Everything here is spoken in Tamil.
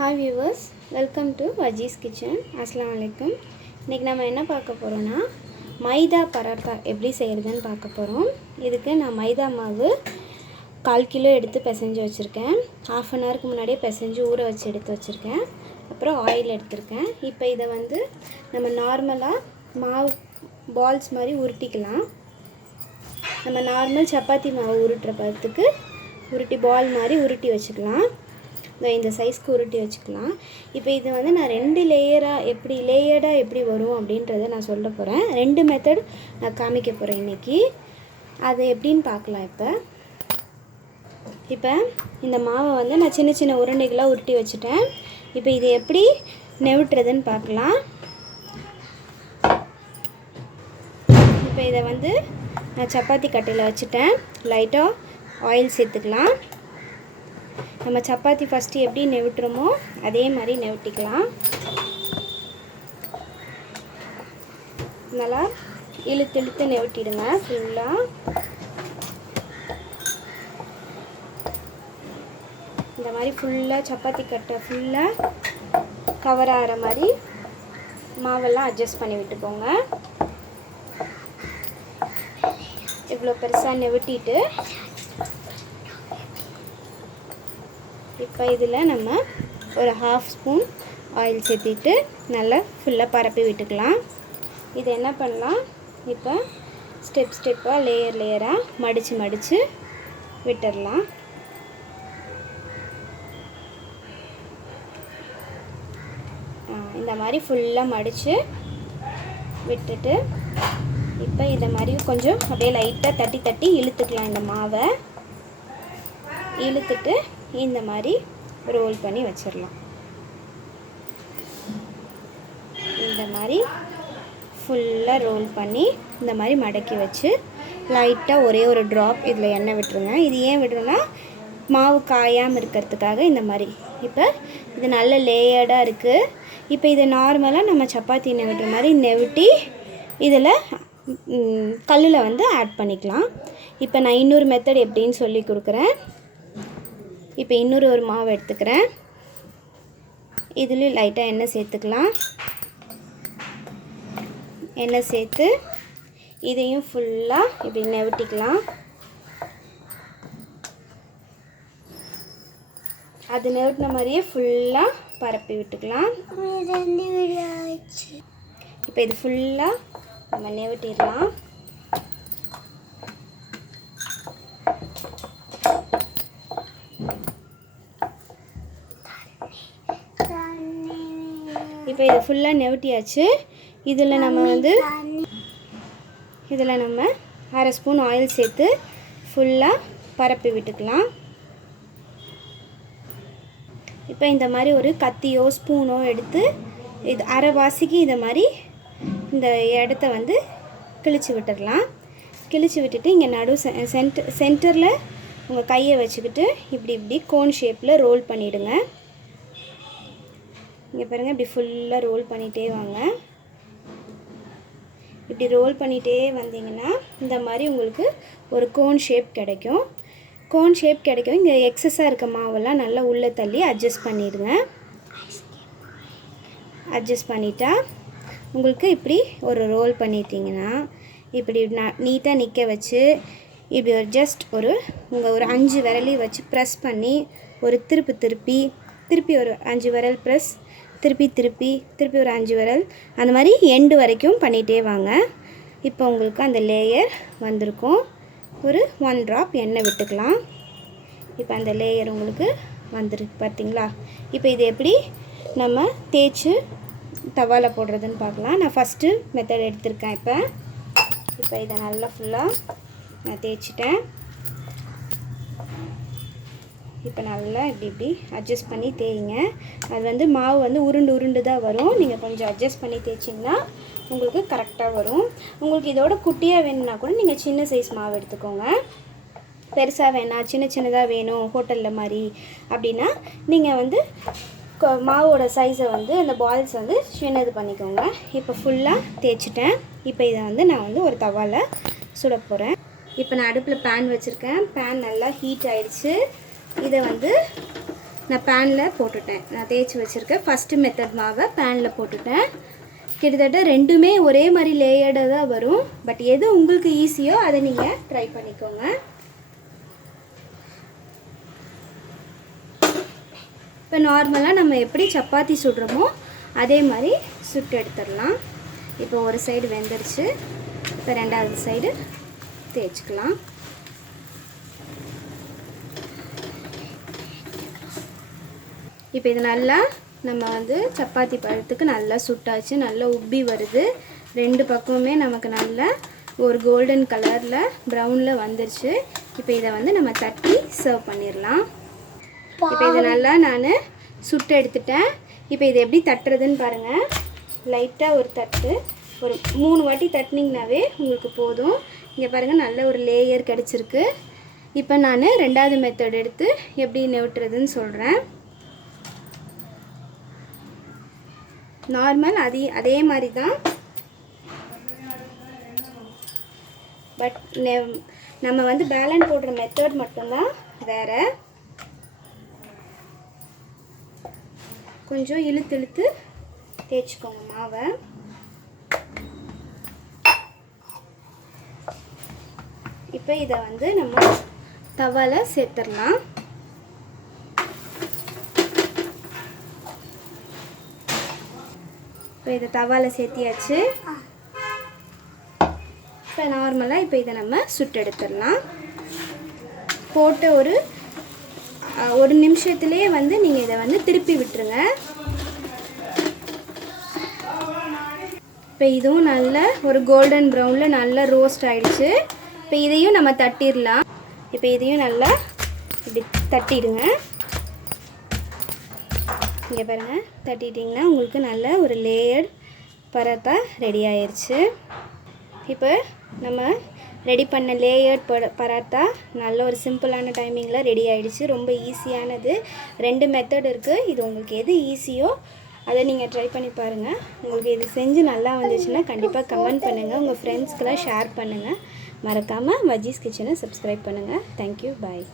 Hi viewers, welcome to Vajji's Kitchen. Assalamu alaikum. இன்னைக்கு நம்ம என்ன பார்க்க போறோம்னா மைதா பராத்தா எப்படி செய்யறதுன்னு பார்க்க போறோம். இதுக்கு நான் மைதா மாவு 1/4 கிலோ எடுத்து பிசைஞ்சு வச்சிருக்கேன். 1/2 an hourக்கு முன்னாடியே பிசைஞ்சு ஊற வச்சு எடுத்து வச்சிருக்கேன். அப்புறம் ஆயில் எடுத்துர்க்கேன். இப்போ இத வந்து நம்ம நார்மலா மாவு பால்ஸ் மாதிரி உருட்டிக்கலாம். நம்ம நார்மல் சப்பாத்தி மாவு உருட்டுற பதத்துக்கு உருட்டி பால் மாதிரி உருட்டி வச்சுக்கலாம். இந்த சைஸ்க்கு உருட்டி வச்சுக்கலாம். இப்போ இது வந்து நான் 2 லேயராக எப்படி வரும் அப்படின்றத நான் சொல்ல போகிறேன். 2 மெத்தட் நான் காமிக்க போகிறேன் இன்றைக்கி. அது எப்படின்னு பார்க்கலாம். இப்போ இந்த மாவை வந்து நான் சின்ன சின்ன உருண்டைகளாக உருட்டி வச்சுட்டேன். இப்போ இது எப்படி நெவுட்டுறதுன்னு பார்க்கலாம். இப்போ இதை வந்து நான் சப்பாத்தி கட்டையில் வச்சுட்டேன். லைட்டாக ஆயில் சேர்த்துக்கலாம். நம்ம சப்பாத்தி ஃபஸ்ட்டு எப்படி நெவுட்டுறோமோ அதே மாதிரி நெவுட்டிக்கலாம். நல்லா இழுத்து நெவுட்டிடுங்க ஃபுல்லாக. இந்த மாதிரி ஃபுல்லாக சப்பாத்தி கட்டை ஃபுல்லாக கவர் ஆகிற மாதிரி மாவெல்லாம் அட்ஜஸ்ட் பண்ணி விட்டுக்கோங்க. இவ்வளோ பெருசாக நெவுட்டிட்டு இப்போ இதில் நம்ம ஒரு 1/2 ஸ்பூன் ஆயில் சேர்த்திட்டு நல்லா ஃபுல்லாக பரப்பி விட்டுக்கலாம். இது என்ன பண்ணலாம், இப்போ ஸ்டெப்பாக லேயராக மடித்து விட்டுடலாம். இந்த மாதிரி ஃபுல்லாக மடித்து விட்டுட்டு இப்போ இதை மாதிரி கொஞ்சம் அப்படியே லைட்டாக தட்டி இழுத்துக்கலாம். இந்த மாவை இழுத்துட்டு இந்த மாதிரி ரோல் பண்ணி வச்சிடலாம். இந்த மாதிரி ஃபுல்லாக ரோல் பண்ணி இந்த மாதிரி மடக்கி வச்சு லைட்டாக ஒரே ஒரு ட்ராப் இதில் எண்ணெய் விட்டுருங்க. இது ஏன் விடுறோன்னா மாவு காயாமல் இருக்கிறதுக்காக இந்த மாதிரி. இப்போ இது நல்ல லேயர்டாக இருக்குது. இப்போ இதை நார்மலாக நம்ம சப்பாத்தி நெவுட்டுற மாதிரி நெவுட்டி இதில் கல்லில் வந்து ஆட் பண்ணிக்கலாம். இப்போ நான் இன்னொரு மெத்தட் எப்படின்னு சொல்லி கொடுக்குறேன். இப்போ ஒரு மாவு எடுத்துக்கிறேன். இதில் லைட்டாக எண்ணெய் சேர்த்துக்கலாம். எண்ணெய் சேர்த்து இதையும் ஃபுல்லாக இப்படி நெவுட்டிக்கலாம். அது நெவுட்டின மாதிரியே ஃபுல்லாக பரப்பி விட்டுக்கலாம். இப்போ இது ஃபுல்லாக நம்ம நெவுட்டிடலாம். இப்போ இதை ஃபுல்லாக நெவுட்டியாச்சு. இதில் நம்ம 1/2 ஸ்பூன் ஆயில் சேர்த்து ஃபுல்லாக பரப்பி விட்டுக்கலாம். இப்போ இந்த மாதிரி ஒரு கத்தியோ ஸ்பூனோ எடுத்து இது அரைவாசிக்கு இதை மாதிரி இந்த இடத்த வந்து கிழிச்சு விட்டுடலாம். கிழிச்சு விட்டுட்டு இங்கே சென்டரில் உங்கள் கையை வச்சுக்கிட்டு இப்படி கோன் ஷேப்பில் ரோல் பண்ணிவிடுங்க. இங்கே பாருங்கள், இப்படி ஃபுல்லாக ரோல் பண்ணிகிட்டே வாங்க. இப்படி ரோல் பண்ணிகிட்டே வந்தீங்கன்னா இந்த மாதிரி உங்களுக்கு ஒரு கோன் ஷேப் கிடைக்கும். இங்கே எக்ஸஸாக இருக்க மாவெல்லாம் நல்லா உள்ளே தள்ளி அட்ஜஸ்ட் பண்ணிடுங்க. அட்ஜஸ்ட் பண்ணிட்டா உங்களுக்கு இப்படி ஒரு ரோல் பண்ணிட்டீங்கன்னா இப்படி நீட்டாக நிற்க வச்சு இப்படி ஒரு ஜஸ்ட் ஒரு 5 விரலையும் வச்சு ப்ரெஸ் பண்ணி ஒரு திருப்பி ஒரு 5 விரல் ப்ரெஸ், திருப்பி ஒரு 5 விரல், அந்த மாதிரி எண்டு வரைக்கும் பண்ணிகிட்டே வாங்க. இப்போ உங்களுக்கு அந்த லேயர் வந்திருக்கும். ஒரு 1 ட்ராப் எண்ணெய் விட்டுக்கலாம். இப்போ அந்த லேயர் உங்களுக்கு வந்துருக்கு பார்த்தீங்களா. இப்போ இது எப்படி நம்ம தேய்ச்சி தவாவில் போடுறதுன்னு பார்க்கலாம். நான் ஃபஸ்ட்டு மெத்தட் எடுத்திருக்கேன். இப்போ இதை நல்லா ஃபுல்லாக நான் தேய்ச்சிட்டேன். இப்போ நல்லா இப்படி அட்ஜஸ்ட் பண்ணி தேய்ங்க. அது வந்து மாவு வந்து உருண்டு தான் வரும். நீங்கள் கொஞ்சம் அட்ஜஸ்ட் பண்ணி தேய்ச்சிங்கன்னா உங்களுக்கு கரெக்டாக வரும். உங்களுக்கு இதோட குட்டியாக வேணும்னா கூட நீங்கள் சின்ன சைஸ் மாவு எடுத்துக்கோங்க. பெருசாக வேணாம், சின்னதாக வேணும் ஹோட்டலில் மாதிரி அப்படின்னா நீங்கள் வந்து மாவோட சைஸை வந்து அந்த பால்ஸ் வந்து சின்னது பண்ணிக்கோங்க. இப்போ ஃபுல்லாக தேய்ச்சிட்டேன். இப்போ இதை வந்து நான் ஒரு தவாவில் சுட போகிறேன். இப்போ நான் அடுப்பில் பேன் வச்சுருக்கேன். பேன் நல்லா ஹீட் ஆகிடுச்சு. இதை வந்து நான் பேனில் போட்டுட்டேன். நான் தேய்ச்சி வச்சுருக்கேன் ஃபஸ்ட்டு மெத்தட் மாவை பேனில் போட்டுட்டேன். கிட்டத்தட்ட ரெண்டுமே ஒரே மாதிரி லேயர்டாக தான் வரும். பட் எது உங்களுக்கு ஈஸியோ அதை நீங்கள் ட்ரை பண்ணிக்கோங்க. இப்போ நார்மலாக நம்ம எப்படி சப்பாத்தி சுடுறோமோ அதே மாதிரி சுட்டு எடுத்துடலாம். இப்போ ஒரு சைடு வெந்துருச்சு. இப்போ ரெண்டாவது சைடு தேய்ச்சிக்கலாம். இப்போ இது நல்லா நம்ம வந்து சப்பாத்தி பழத்துக்கு நல்லா சுட்டாச்சு. நல்லா உப்பி வருது. ரெண்டு பக்கமுமே நமக்கு நல்லா ஒரு கோல்டன் கலரில் ப்ரௌனில் வந்துருச்சு. இப்போ இதை வந்து நம்ம தட்டி சர்வ் பண்ணிடலாம். இப்போ இதை நல்லா நான் சுட்டு எடுத்துட்டேன். இப்போ இதை எப்படி தட்டுறதுன்னு பாருங்கள். லைட்டாக ஒரு தட்டு, ஒரு 3 வாட்டி தட்டினீங்கனாவே உங்களுக்கு போதும். இங்கே பாருங்கள் நல்ல ஒரு லேயர் கிடச்சிருக்கு. இப்போ நான் ரெண்டாவது மெத்தட் எடுத்து எப்படி நெவுட்டுறதுன்னு சொல்கிறேன். நார்மல் அதே மாதிரி தான். பட் நம்ம வந்து பேலன்ஸ் போடுற மெத்தட் மட்டும்தான் வேறு. கொஞ்சம் இழுத்து தேய்ச்சிக்கோங்க மாவை. இப்போ இதை வந்து நம்ம தவாவில் சேர்த்துடலாம். இப்போ இதை தவாவில் சேர்த்தியாச்சு. இப்போ நார்மலாக இப்போ இதை நம்ம சுட்டு எடுத்துடலாம். போட்டு ஒரு நிமிஷத்துலேயே வந்து நீங்கள் இதை வந்து திருப்பி விட்டுருங்க. இப்போ இதுவும் நல்ல ஒரு கோல்டன் ப்ரௌனில் நல்லா ரோஸ்ட் ஆகிடுச்சு. இப்போ இதையும் நம்ம தட்டிடலாம். இப்போ இதையும் நல்லா இப்படி தட்டிடுங்க. இங்கே பாருங்கள், தட்டிட்டிங்கன்னா உங்களுக்கு நல்ல ஒரு லேயர்ட் பரோட்டா ரெடி ஆயிடுச்சு. இப்போ நம்ம ரெடி பண்ண லேயர்ட் பரோட்டா நல்ல ஒரு சிம்பிளான டைமிங்கில் ரெடி ஆகிடுச்சு. ரொம்ப ஈஸியானது. 2 மெத்தட் இருக்குது. இது உங்களுக்கு எது ஈஸியோ அதை நீங்கள் ட்ரை பண்ணி பாருங்கள். உங்களுக்கு இது செஞ்சு நல்லா வந்துச்சுன்னா கண்டிப்பாக கமெண்ட் பண்ணுங்கள். உங்கள் ஃப்ரெண்ட்ஸ்க்கெலாம் ஷேர் பண்ணுங்கள். மறக்காமல் வஜ்ஜீஸ் கிச்சனை சப்ஸ்கிரைப் பண்ணுங்கள். தேங்க்யூ. பாய்.